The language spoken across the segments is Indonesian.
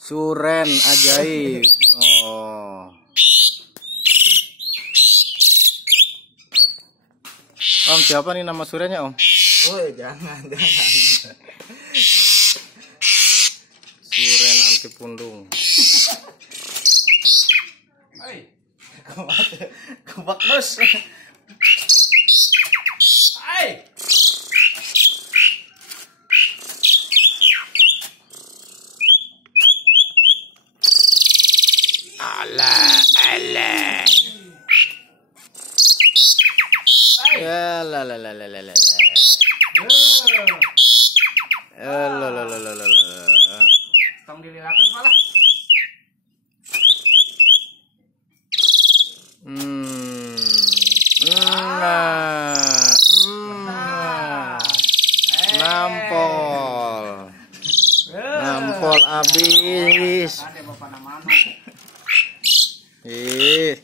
Suren ajaib. Oh. Om, siapa nih nama surennya, Om? Woi, jangan. Suren anti pundung. Hai. Kubak terus. Hai. Alah. Ya la. Tong dililakeun pala. Nampol abis. Ada bapak namano. Ih.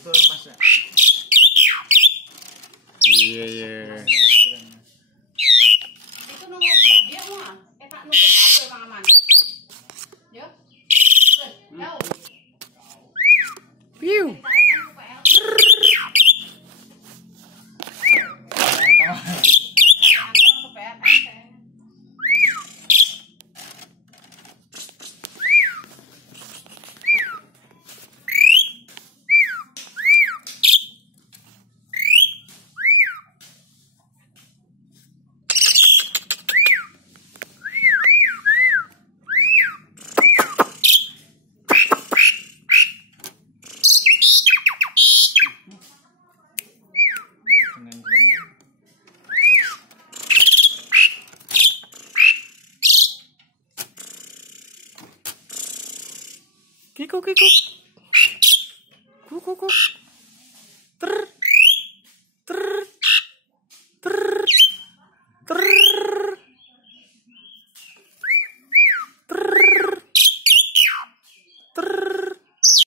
Itu Mas. Iya. Itu nunggu dia mah. Tak nunggu apa emang aman. Yo. Tahu. Piu. Kiko. Kuku.